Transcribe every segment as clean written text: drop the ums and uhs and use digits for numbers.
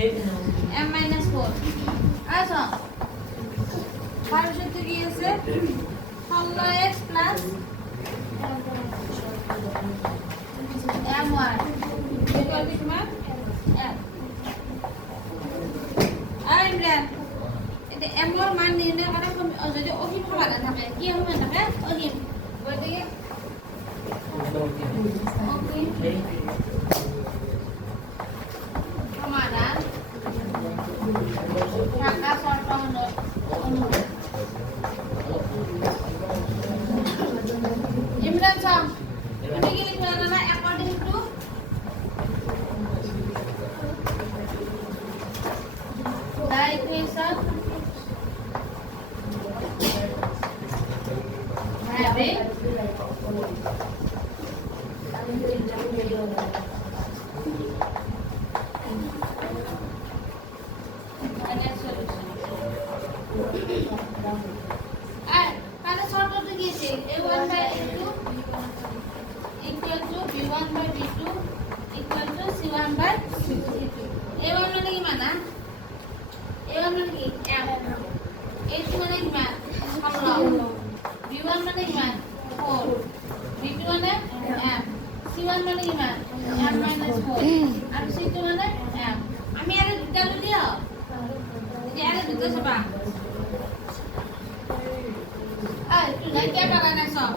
m minus 4 আচ্ছা 12 থেকে গিয়েছে 16x plus m1 equal to m আর ইমরান এটা m এর মান নির্ণয় করা যদি অহিম সমাধান থাকে কি হবে থাকে অহিম বলতে কি সমাধান থাকা শর্ত অনুযায়ী ইমরান সাহেব এটা কি লিখবেন না according to the equation having তাহলে শর্তটা দিয়েছে a1 by a2 equal to b1 by b2 equal to c1 by c2 a1 মানে কি মানা a1 মানে কি m a2 মানে কি মান 16 b1 মানে কি মান 4 b2 মানে m c1 মানে কি মান m minus 4 আর c2 মানে m আমি আরে দুটা দিও এই আরে দুটো সবা আই তুই না কে বাবা না সব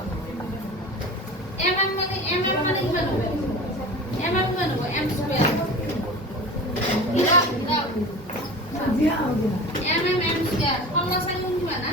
mm মানে কি মানে mm মানে m স্কয়ার দিলা m স্কয়ার কল্লা সাইন কি মানে